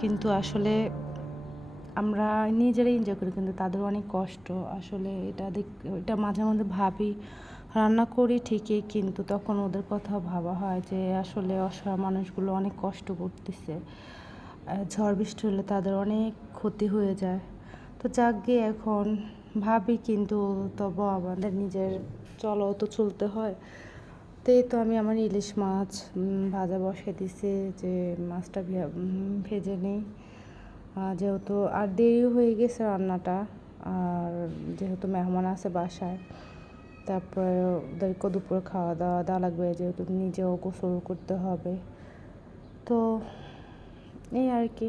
কিন্তু আসলে আমরা নিজেরাই এনজয় করি, কিন্তু তাদের অনেক কষ্ট। আসলে এটা মাঝে মাঝে ভাবি, রান্না করি ঠিকই, কিন্তু তখন ওদের কথা ভাবা হয় যে আসলে অসহায় মানুষগুলো অনেক কষ্ট করতেছে। ঝড় বৃষ্টি হলে তাদের অনেক ক্ষতি হয়ে যায়। তো যাক গিয়ে এখন ভাবি, কিন্তু তবু আমাদের নিজের তো চলতে হয়। তো এই তো আমি আমার ইলিশ মাছ ভাজা বসিয়ে দিছি, যে মাছটা ভেজে নিই। যেহেতু আর দেরি হয়ে গেছে রান্নাটা, আর যেহেতু মেহমান আছে বাসায়, তারপরে ওদেরকে দুপুরে খাওয়া দাওয়া দেওয়া লাগবে, যেহেতু নিজেও গোসল করতে হবে। তো এই আর কি,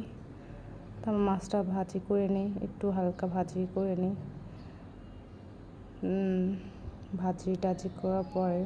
তো আমি মাছটা ভাজি করে নিই, একটু হালকা ভাজি করে নিই। ভাজি টাজি করার পরে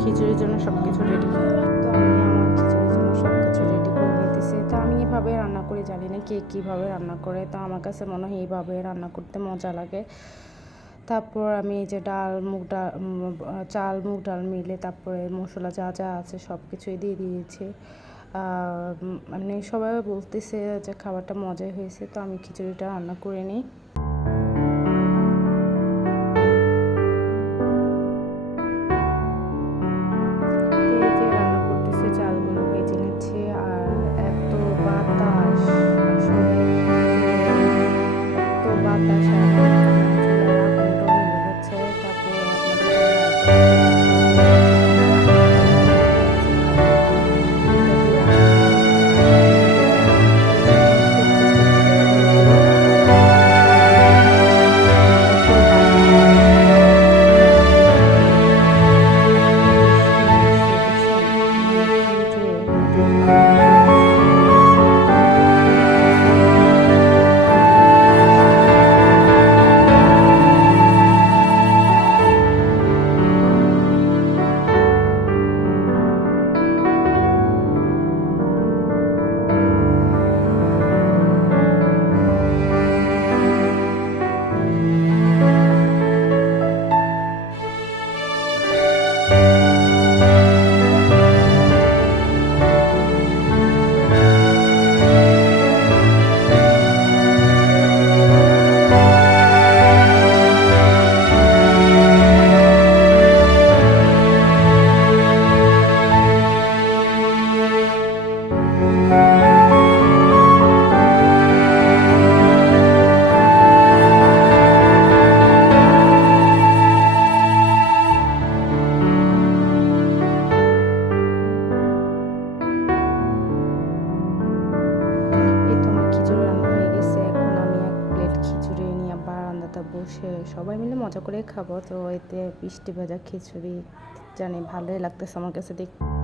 খিচুড়ির জন্য সব কিছু রেডি করে, তো আমি আমার খিচুড়ির জন্য সব কিছু রেডি করে নিতেছি। তো আমি এভাবে রান্না করি, জানি না কে কীভাবে রান্না করে, তো আমার কাছে মনে হয় এইভাবে রান্না করতে মজা লাগে। তারপর আমি এই যে চাল মুগ ডাল মিলে তারপরে মশলা যা যা আছে সব কিছুই দিয়ে দিয়েছি। মানে সবাই বলতেছে যে খাবারটা মজাই হয়েছে, তো আমি খিচুড়িটা রান্না করে নিই। চালগুলো ভেজে নিচ্ছি, আর এত বাতাস, আসলে এত বাতাস, আর চুলার আগুনটাও নিভে যাচ্ছে। তারপর বসে সবাই মিলে মজা করে খাবো। তো এতে বৃষ্টি ভেজা খিচুড়ি, জানি ভালোই লাগতেছে আমার কাছে দেখতে।